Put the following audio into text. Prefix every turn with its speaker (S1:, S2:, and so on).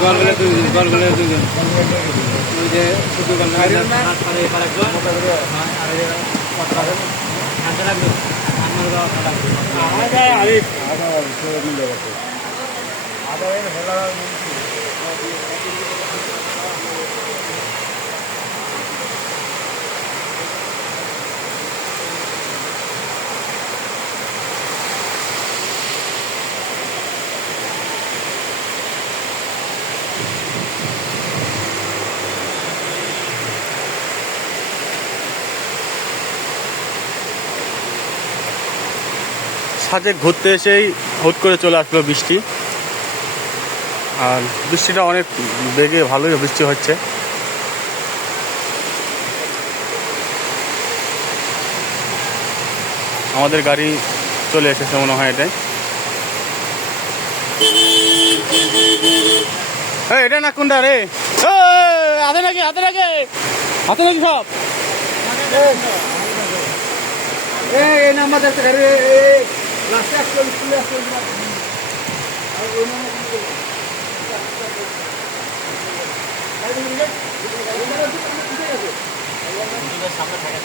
S1: গলগলে দুইজন গলগলে দুইজন ওই যে শুধু গলগলে
S2: সাজে ঘুরতে এসেই হুট করে চলে আসলো বৃষ্টি। আর বৃষ্টিটা অনেক বেগে ভালোই বৃষ্টি হচ্ছে। আমাদের গাড়ি চলে এসেছে মনে হয় এটাই। এটা না কোনটা রে? হাতে নাকি হাতে নাকি? হাতে নাকি সব?
S1: এই নাম্বার দেখতে গাড়ি লাস্টে আসতে স্কুলে আসতে
S3: সামনে থাকে